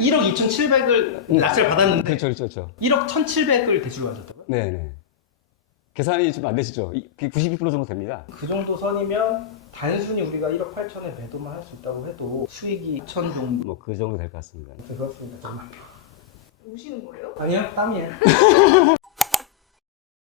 아니 1억 2,700을 낙찰 받았는데 그렇죠. 1억 1,700을 대출을 받았다고요? 네네. 계산이 좀 안 되시죠? 92% 정도 됩니다. 그 정도 선이면 단순히 우리가 1억 8천에 매도만 할 수 있다고 해도 수익이 2천 정도. 뭐 그 정도 될 것 같습니다. 그렇습니다. 정말. 우시는 거예요? 아니요, 땀이에요.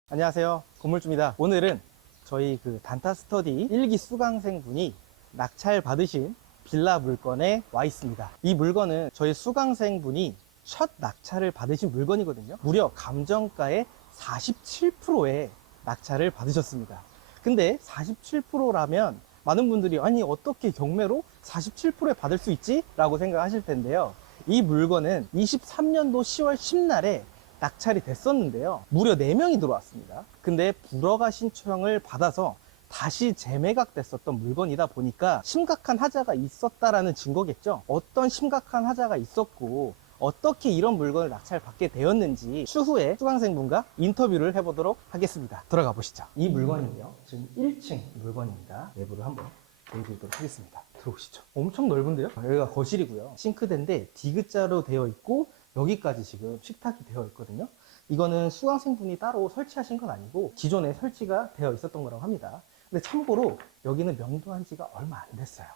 안녕하세요, 건물주입니다. 오늘은 저희 그 단타 스터디 1기 수강생분이 낙찰 받으신 빌라 물건에 와 있습니다. 이 물건은 저희 수강생분이 첫 낙찰을 받으신 물건이거든요. 무려 감정가의 47%의 낙찰을 받으셨습니다. 근데 47%라면 많은 분들이 아니 어떻게 경매로 47%에 받을 수 있지? 라고 생각하실 텐데요. 이 물건은 23년도 10월 10날에 낙찰이 됐었는데요. 무려 4명이 들어왔습니다. 근데 불허가 신청을 받아서 다시 재매각 됐었던 물건이다 보니까 심각한 하자가 있었다라는 증거겠죠. 어떤 심각한 하자가 있었고 어떻게 이런 물건을 낙찰받게 되었는지 추후에 수강생분과 인터뷰를 해보도록 하겠습니다. 들어가 보시죠. 이 물건은요, 지금 1층 물건입니다. 내부를 한번 보여드리도록 하겠습니다. 들어오시죠. 엄청 넓은데요? 여기가 거실이고요. 싱크대인데 D자로 되어 있고 여기까지 지금 식탁이 되어 있거든요. 이거는 수강생분이 따로 설치하신 건 아니고 기존에 설치가 되어 있었던 거라고 합니다. 근데 참고로 여기는 명도한 지가 얼마 안 됐어요.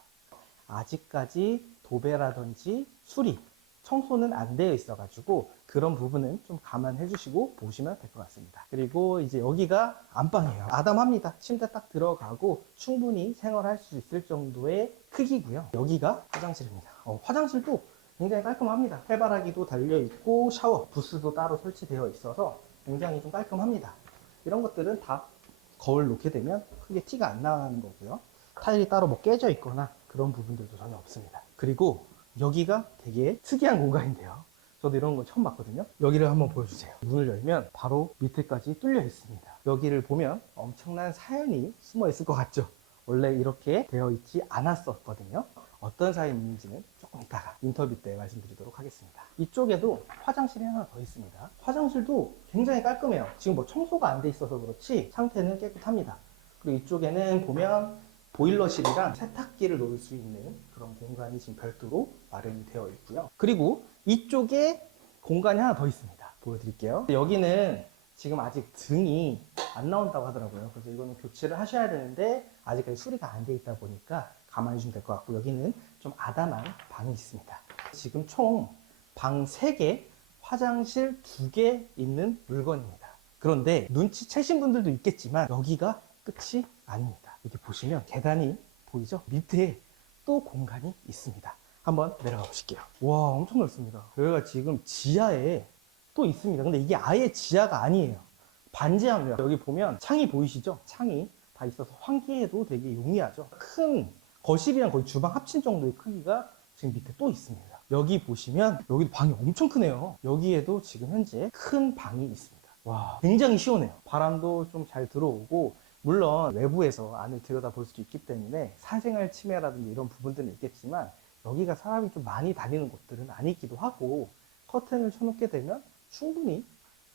아직까지 도배라든지 수리, 청소는 안 되어 있어 가지고 그런 부분은 좀 감안해 주시고 보시면 될 것 같습니다. 그리고 이제 여기가 안방이에요. 아담합니다. 침대 딱 들어가고 충분히 생활할 수 있을 정도의 크기고요. 여기가 화장실입니다. 화장실도 굉장히 깔끔합니다. 해바라기도 달려 있고 샤워 부스도 따로 설치되어 있어서 굉장히 좀 깔끔합니다. 이런 것들은 다 거울 놓게 되면 크게 티가 안 나는 거고요. 타일이 따로 뭐 깨져 있거나 그런 부분들도 전혀 없습니다. 그리고 여기가 되게 특이한 공간인데요. 저도 이런 거 처음 봤거든요. 여기를 한번 보여주세요. 문을 열면 바로 밑에까지 뚫려 있습니다. 여기를 보면 엄청난 사연이 숨어 있을 것 같죠? 원래 이렇게 되어 있지 않았었거든요. 어떤 사연인지는 조금 이따가 인터뷰 때 말씀드리도록 하겠습니다. 이쪽에도 화장실이 하나 더 있습니다. 화장실도 굉장히 깔끔해요. 지금 뭐 청소가 안 돼 있어서 그렇지 상태는 깨끗합니다. 그리고 이쪽에는 보면 보일러실이랑 세탁기를 놓을 수 있는 그런 공간이 지금 별도로 마련이 되어 있고요. 그리고 이쪽에 공간이 하나 더 있습니다. 보여드릴게요. 여기는 지금 아직 등이 안 나온다고 하더라고요. 그래서 이거는 교체를 하셔야 되는데 아직까지 수리가 안 돼 있다 보니까 가만히 주시면 될 것 같고, 여기는 좀 아담한 방이 있습니다. 지금 총 방 3개, 화장실 2개 있는 물건입니다. 그런데 눈치채신 분들도 있겠지만 여기가 끝이 아닙니다. 여기 보시면 계단이 보이죠? 밑에 또 공간이 있습니다. 한번 내려가 보실게요. 와, 엄청 넓습니다. 여기가 지금 지하에 또 있습니다. 근데 이게 아예 지하가 아니에요. 반지하입니다. 여기 보면 창이 보이시죠? 창이 다 있어서 환기에도 되게 용이하죠. 큰 거실이랑 거의 주방 합친 정도의 크기가 지금 밑에 또 있습니다. 여기 보시면 여기도 방이 엄청 크네요. 여기에도 지금 현재 큰 방이 있습니다. 와, 굉장히 시원해요. 바람도 좀 잘 들어오고, 물론 외부에서 안을 들여다볼 수도 있기 때문에 사생활 침해라든지 이런 부분들은 있겠지만 여기가 사람이 좀 많이 다니는 곳들은 아니기도 하고, 커튼을 쳐놓게 되면 충분히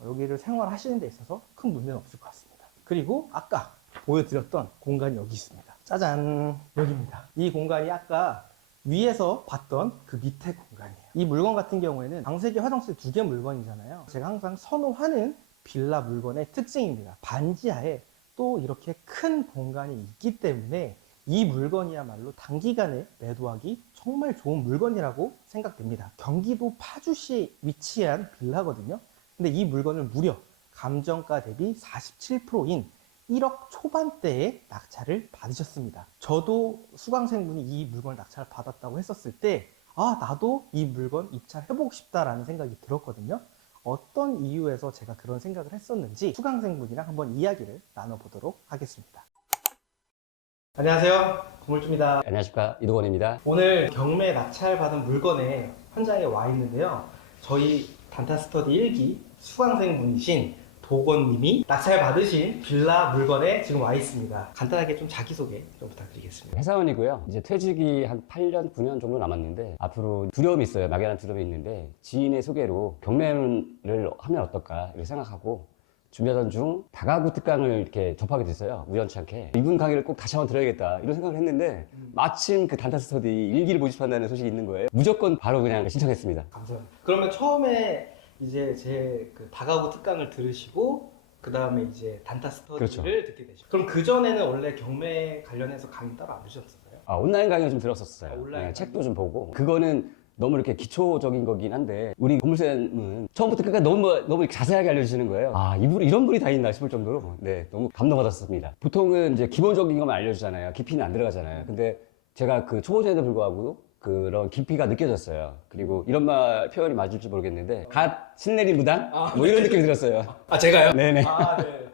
여기를 생활하시는 데 있어서 큰 문제는 없을 것 같습니다. 그리고 아까 보여드렸던 공간이 여기 있습니다. 짜잔, 여기입니다. 이 공간이 아까 위에서 봤던 그 밑에 공간이에요. 이 물건 같은 경우에는 방 3개, 화장실 2개 물건이잖아요. 제가 항상 선호하는 빌라 물건의 특징입니다. 반지하에 또 이렇게 큰 공간이 있기 때문에 이 물건이야말로 단기간에 매도하기 정말 좋은 물건이라고 생각됩니다. 경기도 파주시에 위치한 빌라거든요. 근데 이 물건을 무려 감정가 대비 47%인 1억 초반대에 낙찰을 받으셨습니다. 저도 수강생분이 이 물건을 낙찰을 받았다고 했었을 때 나도 이 물건 입찰해보고 싶다라는 생각이 들었거든요. 어떤 이유에서 제가 그런 생각을 했었는지 수강생분이랑 한번 이야기를 나눠보도록 하겠습니다. 안녕하세요, 건물주입니다. 안녕하십니까, 이도건입니다. 오늘 경매 낙찰받은 물건의 현장에 와 있는데요. 저희 단타 스터디 1기 수강생분이신 도건님이 낙찰 받으신 빌라 물건에 지금 와 있습니다. 간단하게 좀 자기소개 좀 부탁드리겠습니다. 회사원이고요. 이제 퇴직이 한 8년, 9년 정도 남았는데 앞으로 두려움이 있어요. 막연한 두려움이 있는데 지인의 소개로 경매를 하면 어떨까 이렇게 생각하고 준비하던 중 다가구 특강을 이렇게 접하게 됐어요. 우연치 않게. 이분 강의를 꼭 다시 한번 들어야겠다 이런 생각을 했는데 마침 그 단타 스터디 일기를 모집한다는 소식이 있는 거예요. 무조건 바로 그냥 신청했습니다. 감사합니다. 그러면 처음에 이제 제 그 다가구 특강을 들으시고 그 다음에 이제 단타 스터디를 그렇죠. 듣게 되죠. 그럼 그 전에는 원래 경매 관련해서 강의 따로 안 들으셨었어요? 온라인 강의 좀 들었었어요. 온라인 네, 강의. 책도 좀 보고. 그거는 너무 이렇게 기초적인 거긴 한데 우리 건물쌤은 처음부터 끝까지 너무 자세하게 알려주시는 거예요. 이런 분이 다 있나 싶을 정도로 네, 너무 감동받았습니다. 보통은 이제 기본적인 것만 알려주잖아요. 깊이는 안 들어가잖아요. 근데 제가 그 초보자에도 불구하고 그런 깊이가 느껴졌어요. 그리고 이런 말 표현이 맞을지 모르겠는데 갓 신내린 무당? 뭐 이런 느낌이 들었어요. 제가요? 네네. 네.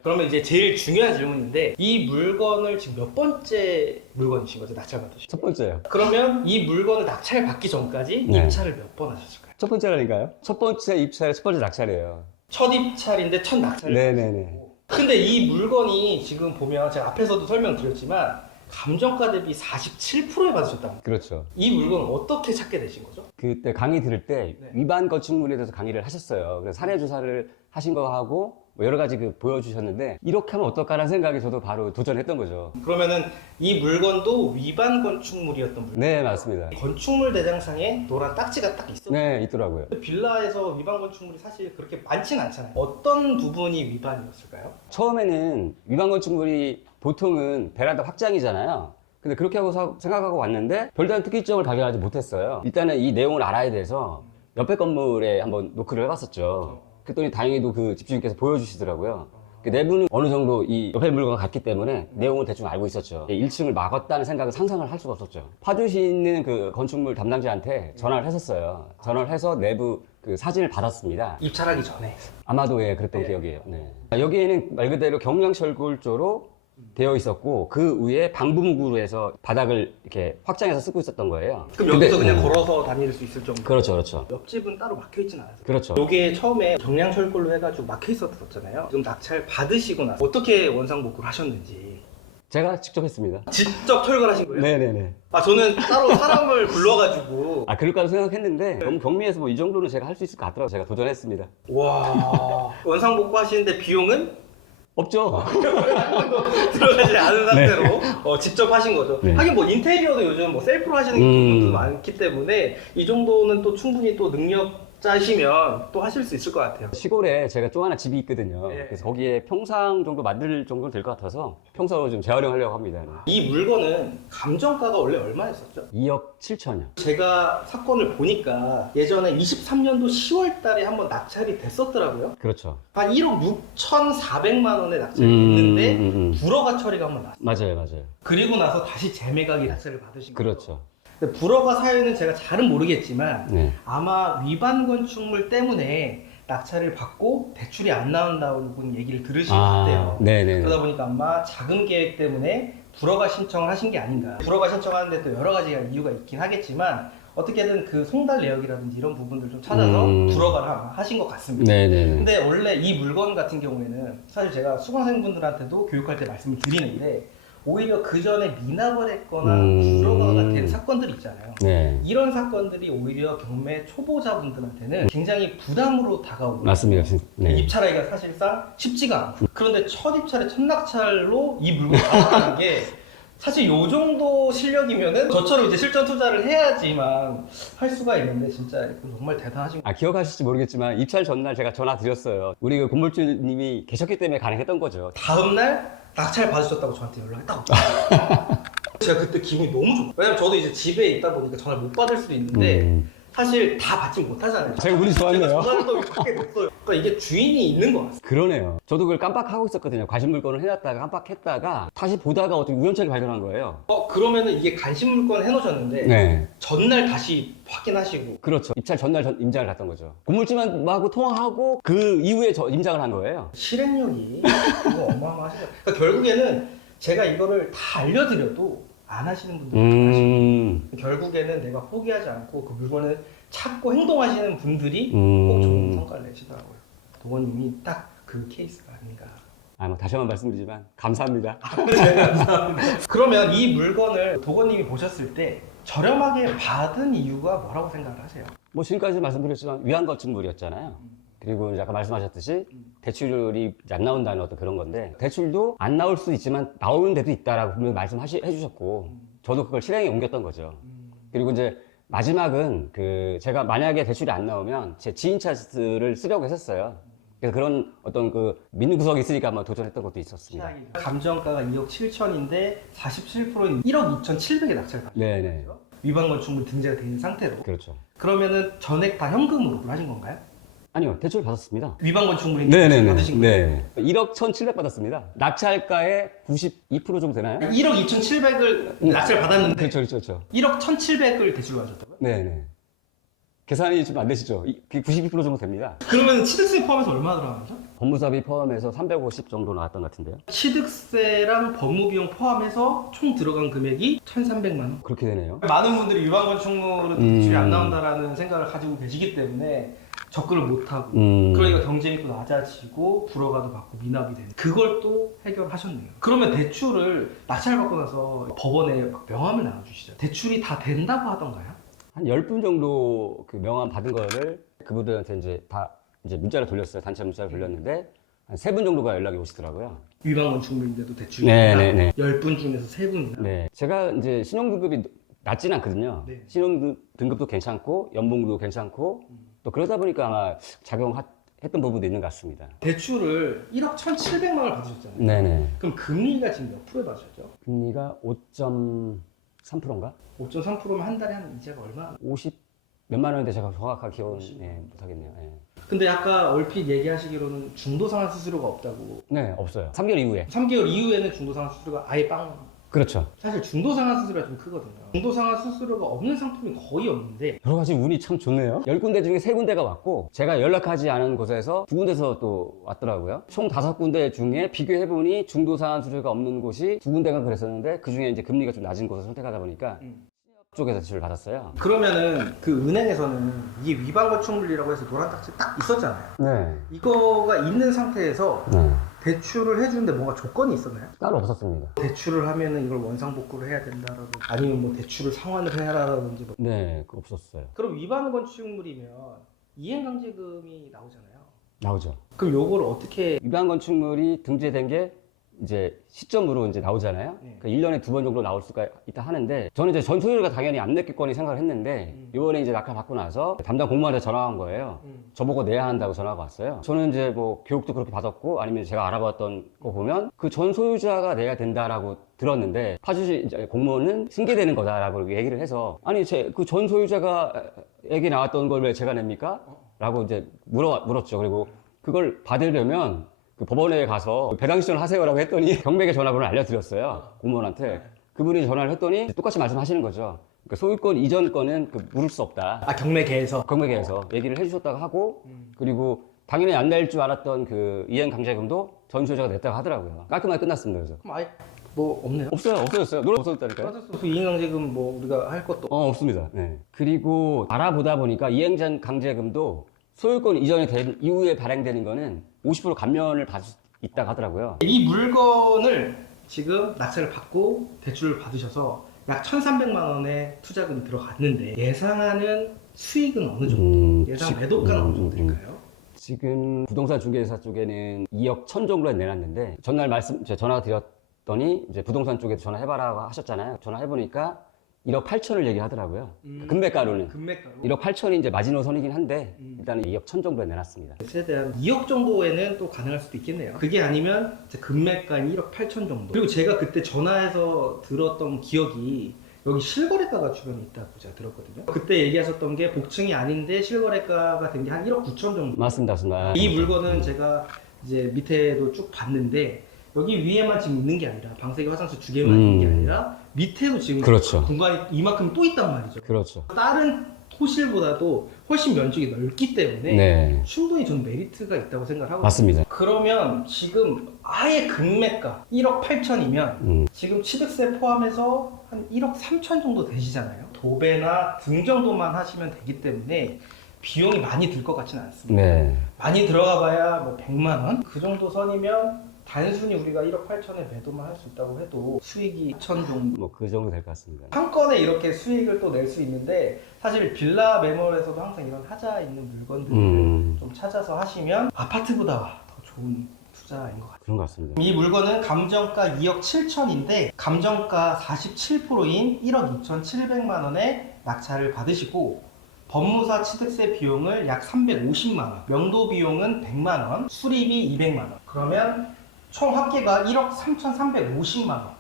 그러면 이제 제일 중요한 질문인데 이 물건을 지금 몇 번째 물건이신 거죠? 낙찰 받으신? 첫 번째요. 그러면 이 물건을 낙찰 받기 전까지 네. 입찰을 몇 번 하셨을까요? 첫 번째라니까요? 첫 번째 입찰, 첫 번째 낙찰이에요. 첫 입찰인데 첫 낙찰을 네네네. 받으셨고. 근데 이 물건이 지금 보면 제가 앞에서도 설명드렸지만 감정가 대비 47%에 받으셨답니다. 그렇죠. 이 물건을 어떻게 찾게 되신 거죠? 그때 강의 들을 때 네. 위반 건축물에 대해서 강의를 하셨어요. 그래서 사례 조사를 하신 거 하고 뭐 여러 가지 보여주셨는데 이렇게 하면 어떨까라는 생각에 저도 바로 도전했던 거죠. 그러면은 이 물건도 위반 건축물이었던 물건. 네, 맞습니다. 건축물 대장상에 노란 딱지가 딱 있어요. 네, 있더라고요. 빌라에서 위반 건축물이 사실 그렇게 많지는 않잖아요. 어떤 부분이 위반이었을까요? 처음에는 위반 건축물이 보통은 베란다 확장이잖아요. 근데 그렇게 하고 생각하고 왔는데 별다른 특이점을 발견하지 못했어요. 일단은 이 내용을 알아야 돼서 옆에 건물에 한번 노크를 해봤었죠. 그랬더니 다행히도 그 집주인께서 보여주시더라고요. 그 내부는 어느 정도 이 옆에 물건과 같기 때문에 내용을 대충 알고 있었죠. 1층을 막았다는 생각을 상상을 할 수가 없었죠. 파주시는 그 건축물 담당자한테 전화를 했었어요. 전화를 해서 내부 그 사진을 받았습니다. 입찰하기 전에. 아마도 예, 그랬던 기억이에요. 네. 여기에는 말 그대로 경량철골조로 되어 있었고 그 위에 방부목으로 해서 바닥을 이렇게 확장해서 쓰고 있었던 거예요. 그럼 여기서 근데, 그냥 걸어서 다닐 수 있을 정도. 그렇죠, 그렇죠. 옆집은 따로 막혀 있진 않았어요. 그렇죠. 요게 처음에 경량철골로 해가지고 막혀 있었잖아요. 지금 낙찰 받으시고 나서 어떻게 원상복구를 하셨는지. 제가 직접 했습니다. 직접 철거하신 거예요? 네네네. 저는 따로 사람을 불러가지고. 그럴까 생각했는데 너무 경미해서 뭐 이 정도는 제가 할 수 있을 것 같더라고요. 제가 도전했습니다. 와. 원상복구 하시는데 비용은? 없죠. 들어가지 않은 상태로 직접 하신 거죠. 네. 하긴 뭐 인테리어도 요즘 뭐 셀프로 하시는 분들도 많기 때문에 이 정도는 또 충분히 또 능력자시면 또 하실 수 있을 것 같아요. 시골에 제가 좀 하나 집이 있거든요. 네. 그래서 거기에 평상 정도 만들 정도는 될 것 같아서 평상으로 좀 재활용하려고 합니다. 이 물건은 감정가가 원래 얼마였었죠? 2억 7천이요. 제가 사건을 보니까 예전에 23년도 10월 달에 한번 낙찰이 됐었더라고요. 그렇죠. 한 1억 6,400만 원에 낙찰이 됐는데 불허가 처리가 한번 났어요. 맞아요, 맞아요. 그리고 나서 다시 재매각이 낙찰을 받으신 거죠. 그렇죠. 근데 불허가 사유는 제가 잘은 모르겠지만 네. 아마 위반 건축물 때문에 낙찰을 받고 대출이 안 나온다고 얘기를 들으신 것 같아요. 네네. 그러다 보니까 아마 자금 계획 때문에 불허가 신청을 하신 게 아닌가. 불허가 신청하는데 또 여러 가지 이유가 있긴 하겠지만 어떻게든 그 송달 내역이라든지 이런 부분들 좀 찾아서 불허가 하신 것 같습니다. 네네. 근데 원래 이 물건 같은 경우에는 사실 제가 수강생분들한테도 교육할 때 말씀을 드리는데 오히려 그 전에 미납을 했거나 불허가가 된 사건들이 있잖아요. 네. 이런 사건들이 오히려 경매 초보자분들한테는 굉장히 부담으로 다가오고 맞습니다. 네. 입찰하기가 사실상 쉽지가 않고 그런데 첫 입찰에 첫 낙찰로 이 물건을 받았다는 게 사실 요 정도 실력이면은 저처럼 이제 실전 투자를 해야지만 할 수가 있는데 진짜 정말 대단하신 것 기억하실지 모르겠지만 입찰 전날 제가 전화 드렸어요. 우리 그 건물주님이 계셨기 때문에 가능했던 거죠. 다음날 낙찰 받으셨다고 저한테 연락이 딱 왔어요. 제가 그때 기분이 너무 좋아요. 왜냐면 저도 이제 집에 있다 보니까 전화를 못 받을 수도 있는데 사실 다 받지 못하잖아요. 제가 운이 좋았네요. 제가 전화를 또 받게 됐어요. 그러니까 이게 주인이 있는 것 같아요. 그러네요. 저도 그걸 깜빡하고 있었거든요. 과신 물건을 해놨다가 깜빡했다가 다시 보다가 어떻게 우연찮게 발견한 거예요. 그러면은 이게 간식 물건 해놓으셨는데 네. 전날 다시 확인하시고 그렇죠. 입찰 전날 임장을 갔던 거죠. 건물주하고 통화하고 그 이후에 임장을 한 거예요. 실행력이 이거 어마어마하시죠. 그러니까 결국에는 제가 이거를 다 알려드려도 안 하시는 분들이 많으시고 결국에는 내가 포기하지 않고 그 물건을 찾고 행동하시는 분들이 꼭 좋은 성과를 내시더라고요. 도건님이 딱 그 케이스가 아닌가. 뭐 다시 한번 말씀드리지만 감사합니다. 네, 감사합니다. 그러면 이 물건을 도건님이 보셨을 때 저렴하게 받은 이유가 뭐라고 생각을 하세요? 뭐 지금까지 말씀드렸지만 위안 건축물이었잖아요. 그리고 이제 아까 말씀하셨듯이 대출이 안 나온다는 어떤 그런 건데 대출도 안 나올 수도 있지만 나오는 데도 있다라고 분명히 말씀해 주셨고 저도 그걸 실행에 옮겼던 거죠. 그리고 이제 마지막은 그 제가 만약에 대출이 안 나오면 제 지인차 를 쓰려고 했었어요. 그래서 그런 어떤 그 믿는 구석이 있으니까 한번 도전했던 것도 있었습니다. 감정가가 2억 7천인데 47%인 1억 2,700에 낙찰 받았죠. 네네. 위반 건축물 등재가 돼 있는 상태로. 그렇죠. 그러면은 전액 다 현금으로 하신 건가요? 아니요, 대출 받았습니다. 위반 건축물인데 대출 네네네. 받으신 거예요? 네. 1억 1,700 받았습니다. 낙찰가의 92% 정도 되나요? 1억 2,700을 낙찰 받았는데 그렇죠, 그렇죠. 1억 1,700을 대출 받았다고요? 네네. 계산이 좀 안 되시죠? 92% 정도 됩니다. 그러면 취득세 포함해서 얼마 들어가죠? 법무사비 포함해서 350 정도 나왔던 것 같은데요. 취득세랑 법무비용 포함해서 총 들어간 금액이 1,300만 원. 그렇게 되네요. 많은 분들이 위반 건축물은 대출이 안 나온다라는 생각을 가지고 계시기 때문에 접근을 못하고 그러니까 경쟁이 또 낮아지고 불허가도 받고 미납이 되는 그걸 또 해결하셨네요. 그러면 대출을 낙찰받고 나서 법원에 막 명함을 나눠주시죠. 대출이 다 된다고 하던가요? 한 10분 정도 그 명함 받은 거를 그분들한테 이제 다 이제 문자를 돌렸어요. 단체 문자를 돌렸는데 한 3분 정도가 연락이 오시더라고요. 위반 건축물인데도 대출이 네, 된다? 네, 네. 10분 중에서 3분이나? 네. 제가 이제 신용등급이 낮진 않거든요. 네. 신용등급도 괜찮고 연봉도 괜찮고 또 그러다 보니까 아마 작용했던 부분도 있는 것 같습니다. 대출을 1억 1,700만 원을 받으셨잖아요. 네네. 그럼 금리가 지금 몇 프로에 받으셨죠? 금리가 5.3%인가? 5.3%면 한 달에 한 이자가 얼마? 50 몇만 원인데 제가 정확하게 기억은 못하겠네요. 네. 근데 아까 얼핏 얘기하시기로는 중도상환 수수료가 없다고. 네, 없어요. 3개월 이후에. 3개월 이후에는 중도상환 수수료가 아예 빵. 그렇죠. 사실 중도상환 수수료가 좀 크거든요. 중도상환 수수료가 없는 상품이 거의 없는데 여러 가지 운이 참 좋네요. 10군데 중에 3군데가 왔고 제가 연락하지 않은 곳에서 2군데서 또 왔더라고요. 총 5군데 중에 비교해보니 중도상환 수수료가 없는 곳이 2군데가 그랬었는데 그 중에 이제 금리가 좀 낮은 곳을 선택하다 보니까 쪽에서 대출을 받았어요. 그러면은 그 은행에서는 이게 위반 건축물이라고 해서 노란 딱지 딱 있었잖아요. 네. 이거가 있는 상태에서 네. 대출을 해주는데 뭔가 조건이 있었나요? 따로 없었습니다. 대출을 하면은 이걸 원상복구를 해야 된다라든지 아니면 뭐 대출을 상환을 해라라든지 뭐. 네, 그거 없었어요. 그럼 위반 건축물이면 이행강제금이 나오잖아요. 나오죠. 그럼 요거를 어떻게 위반 건축물이 등재된 게 이제 시점으로 이제 나오잖아요. 네. 그러니까 1년에 2번 정도 나올 수가 있다 하는데 저는 이제 전소유가 당연히 안 냈겠거니 생각을 했는데 이번에 이제 낙찰 받고 나서 담당 공무원한테 전화가 온 거예요. 저보고 내야 한다고 전화가 왔어요. 저는 이제 뭐 교육도 그렇게 받았고 아니면 제가 알아봤던 거 보면 그 전소유자가 내야 된다라고 들었는데 파주시 이제 공무원은 승계되는 거다라고 얘기를 해서 아니 그 전소유자가 에게 나왔던 걸 왜 제가 냅니까? 라고 이제 물었죠. 그리고 그걸 받으려면 그 법원에 가서 배당 신청을 하세요라고 했더니 경매계 전화번호를 알려드렸어요. 공무원한테. 그분이 전화를 했더니 똑같이 말씀하시는 거죠. 그러니까 소유권 이전 건은 물을 수 없다. 아 경매계에서 경매계에서 얘기를 해주셨다고 하고 그리고 당연히 안 낼 줄 알았던 그 이행강제금도 전소유자가 냈다고 하더라고요. 깔끔하게 끝났습니다. 그래서 그럼 아예 뭐 없네요. 없어졌어요. 노래 없어졌다니까요. 그 이행강제금 뭐 우리가 할 것도 없습니다. 네. 그리고 알아보다 보니까 이행강제금도 소유권 이전이 된 이후에 발행되는 거는 50% 감면을 받을 수 있다고 하더라고요. 이 물건을 지금 낙찰을 받고 대출을 받으셔서 약 1,300만 원의 투자금이 들어갔는데 예상하는 수익은 어느 정도? 예상 매도가는 어느 정도 될까요? 지금 부동산 중개사 쪽에는 2억 1천 정도에 내놨는데 전날 제가 전화 드렸더니 이제 부동산 쪽에서 전화해봐라 하셨잖아요. 전화해보니까 1억 8천을 얘기하더라고요. 금매가로는. 금매가로? 1억 8천이 이제 마지노선이긴 한데 일단은 2억 1천 정도에 내놨습니다. 최대한 2억 정도에는 또 가능할 수도 있겠네요. 그게 아니면 이제 금매가인 1억 8천 정도. 그리고 제가 그때 전화해서 들었던 기억이 여기 실거래가가 주변에 있다고 제가 들었거든요. 그때 얘기하셨던 게 복층이 아닌데 실거래가가 된 게 한 1억 9천 정도. 맞습니다. 이 물건은 제가 이제 밑에도 쭉 봤는데 여기 위에만 지금 있는 게 아니라 방세기 화장실 두 개만 있는 게 아니라 밑에도 지금 그렇죠. 공간이 이만큼 또 있단 말이죠. 그렇죠. 다른 호실보다도 훨씬 면적이 넓기 때문에 네. 충분히 저는 메리트가 있다고 생각하고 맞습니다. 그러면 지금 아예 금매가 1억 8천이면 지금 취득세 포함해서 한 1억 3천 정도 되시잖아요. 도배나 등 정도만 하시면 되기 때문에 비용이 많이 들 것 같지는 않습니다. 네. 많이 들어가 봐야 뭐 100만 원? 그 정도 선이면 단순히 우리가 1억 8천에 매도만 할 수 있다고 해도 수익이 2천 정도. 뭐 그 정도 될 것 같습니다. 한 건에 이렇게 수익을 또 낼 수 있는데 사실 빌라 매물에서도 항상 이런 하자 있는 물건들을 좀 찾아서 하시면 아파트보다 더 좋은 투자인 것 같아요. 그런 것 같습니다. 이 물건은 감정가 2억 7천인데 감정가 47%인 1억 2,700만 원에 낙찰을 받으시고 법무사 취득세 비용을 약 350만 원, 명도 비용은 100만 원, 수리비 200만 원. 그러면 총 합계가 1억 3,350만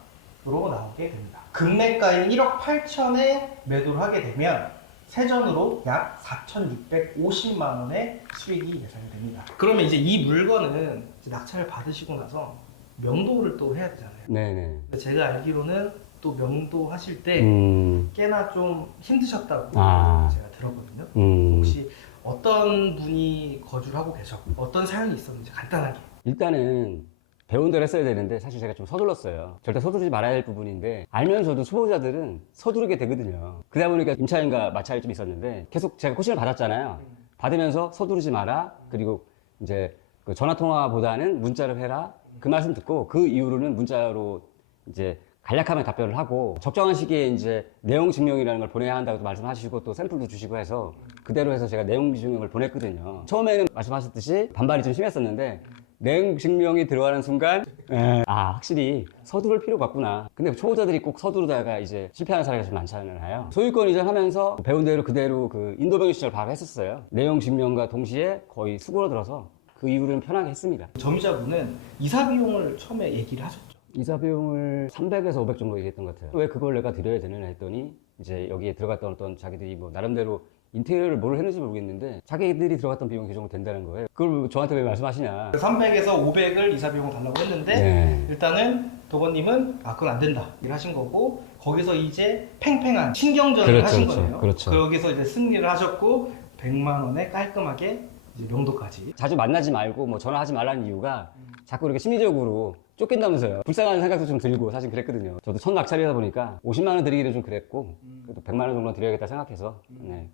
원으로 나오게 됩니다. 금매가인 1억 8천에 매도를 하게 되면 세전으로 약 4,650만 원의 수익이 예상이 됩니다. 그러면 이제 이 물건은 이제 낙찰을 받으시고 나서 명도를 또 해야 되잖아요. 네네. 제가 알기로는 또 명도 하실 때 꽤나 좀 힘드셨다고 제가 들었거든요. 혹시 어떤 분이 거주를 하고 계셨고 어떤 사연이 있었는지 간단하게. 일단은 배운 대로 했어야 되는데 사실 제가 좀 서둘렀어요. 절대 서두르지 말아야 할 부분인데 알면서도 초보자들은 서두르게 되거든요. 그러다 보니까 임차인과 마찰이 좀 있었는데 계속 제가 코칭을 받았잖아요. 받으면서 서두르지 마라. 그리고 이제 그 전화 통화보다는 문자를 해라. 그 말씀 듣고 그 이후로는 문자로 이제 간략하게 답변을 하고 적정한 시기에 이제 내용 증명이라는 걸 보내야 한다고 말씀하시고 또 샘플도 주시고 해서 그대로 해서 제가 내용 증명을 보냈거든요. 처음에는 말씀하셨듯이 반발이 좀 심했었는데 내용 증명이 들어가는 순간 확실히 서두를 필요가 없구나. 근데 초보자들이 꼭 서두르다가 이제 실패하는 사례가 좀 많잖아요. 소유권 이전하면서 배운 대로 그대로 그 인도병역 시절 바로 했었어요. 내용 증명과 동시에 거의 수고로들어서 그 이후로는 편하게 했습니다. 점유자분은 이사 비용을 처음에 얘기를 하셨죠. 이사 비용을 300에서 500 정도 얘기했던 것 같아요. 왜 그걸 내가 드려야 되느냐 했더니 이제 여기에 들어갔던 어떤 자기들이 뭐 나름대로 인테리어를 뭘 했는지 모르겠는데 자기들이 들어갔던 비용이 그 정도 된다는 거예요. 그걸 저한테 왜 말씀하시냐. 300에서 500을 이사 비용을 달라고 했는데 네. 일단은 도건님은 그건 안 된다 일 하신 거고 거기서 이제 팽팽한 신경전을 그렇죠, 하신 그렇죠, 거예요. 그렇죠. 거기서 이제 승리를 하셨고 100만 원에 깔끔하게 이제 명도까지. 자주 만나지 말고 뭐 전화하지 말라는 이유가 자꾸 이렇게 심리적으로 쫓긴다면서요. 불쌍한 생각도 좀 들고 사실 그랬거든요. 저도 첫 낙찰이다 보니까 50만 원 드리기는 좀 그랬고 그래도 100만 원 정도 드려야겠다 생각해서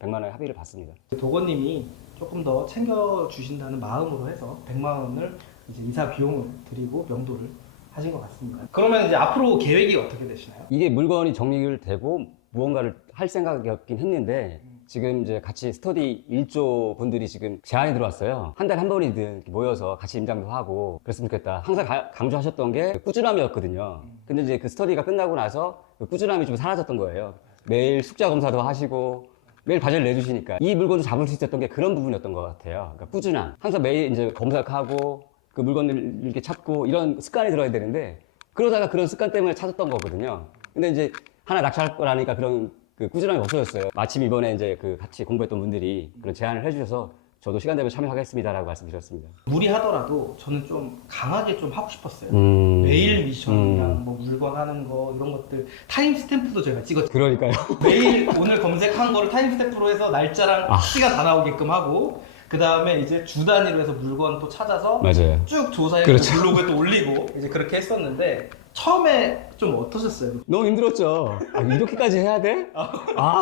100만 원의 합의를 받습니다. 도건님이 조금 더 챙겨주신다는 마음으로 해서 100만 원을 이제 이사 비용을 드리고 명도를 하신 것 같습니다. 그러면 이제 앞으로 계획이 어떻게 되시나요? 이게 물건이 정리를 되고 무언가를 할 생각이었긴 했는데 지금 이제 같이 스터디 1조 분들이 지금 제안이 들어왔어요. 한 달에 한 번이든 이렇게 모여서 같이 임장도 하고 그랬으면 좋겠다. 항상 강조하셨던 게 꾸준함이었거든요. 근데 이제 그 스터디가 끝나고 나서 그 꾸준함이 좀 사라졌던 거예요. 매일 숙자 검사도 하시고 매일 과제를 내주시니까 이 물건도 잡을 수 있었던 게 그런 부분이었던 것 같아요. 그러니까 꾸준함. 항상 매일 이제 검사하고 그 물건을 이렇게 찾고 이런 습관이 들어야 되는데 그러다가 그런 습관 때문에 찾았던 거거든요. 근데 이제 하나 낙찰할 거라니까 그런 그 꾸준함이 없어졌어요. 마침 이번에 이제 그 같이 공부했던 분들이 그런 제안을 해주셔서 저도 시간 되면 참여하겠습니다라고 말씀드렸습니다. 무리하더라도 저는 좀 강하게 좀 하고 싶었어요. 메일 미션이랑 뭐 물건 하는 거 이런 것들 타임 스탬프도 저희가 찍었죠. 그러니까요. 매일 오늘 검색한 거를 타임 스탬프로 해서 날짜랑 시간 다 나오게끔 하고 그 다음에 이제 주 단위로 해서 물건 또 찾아서 맞아요. 쭉 조사해서 그렇죠. 블로그에 또 올리고 이제 그렇게 했었는데 처음에 좀 어떠셨어요? 너무 힘들었죠. 이렇게까지 해야 돼?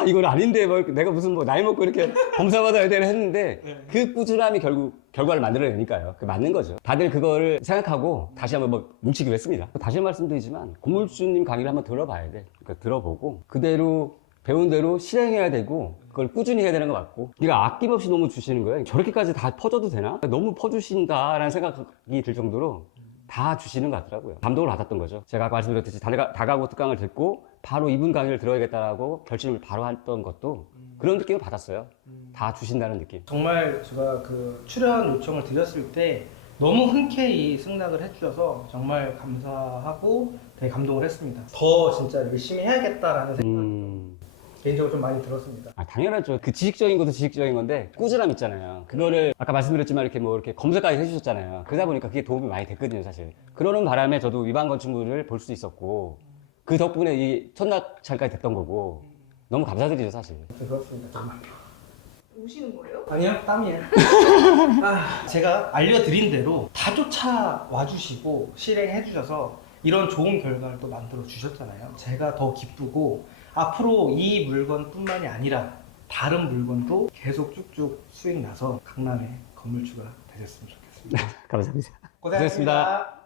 이건 아닌데 뭐 내가 무슨 뭐 나이 먹고 이렇게 검사받아야 되나 했는데 그 꾸준함이 결국 결과를 만들어내니까요. 그 맞는 거죠. 다들 그거를 생각하고 다시 한번 뭐 뭉치기로 했습니다. 다시 말씀드리지만 고물주님 강의를 한번 들어봐야 돼. 그러니까 들어보고 그대로 배운 대로 실행해야 되고 그걸 꾸준히 해야 되는 거 맞고 네가 아낌없이 너무 주시는 거예요. 저렇게까지 다 퍼줘도 되나? 너무 퍼주신다라는 생각이 들 정도로 다 주시는 것 같더라고요. 감동을 받았던 거죠. 제가 아까 말씀드렸듯이 다가구 특강을 듣고 바로 이분 강의를 들어야겠다라고 결심을 바로 했던 것도 그런 느낌을 받았어요. 다 주신다는 느낌. 정말 제가 그 출연 요청을 드렸을 때 너무 흔쾌히 승낙을 해주셔서 정말 감사하고 되게 감동을 했습니다. 더 진짜 열심히 해야겠다라는 생각이 개인적으로 좀 많이 들었습니다. 당연하죠. 그 지식적인 것도 지식적인 건데 꾸준함 있잖아요. 그거를 아까 말씀드렸지만 이렇게 뭐 이렇게 검색까지 해주셨잖아요. 그러다 보니까 그게 도움이 많이 됐거든요, 사실. 그러는 바람에 저도 위반 건축물을 볼 수 있었고 그 덕분에 이 첫낙찰까지 됐던 거고 너무 감사드리죠, 사실. 그렇습니다. 정말. 우시는 거예요? 아니요, 땀이에요. 제가 알려드린 대로 다 쫓아와 주시고 실행해 주셔서 이런 좋은 결과를 또 만들어 주셨잖아요. 제가 더 기쁘고 앞으로 이 물건뿐만이 아니라 다른 물건도 계속 쭉쭉 수익 나서 강남의 건물주가 되셨으면 좋겠습니다. 감사합니다. 고생하셨습니다.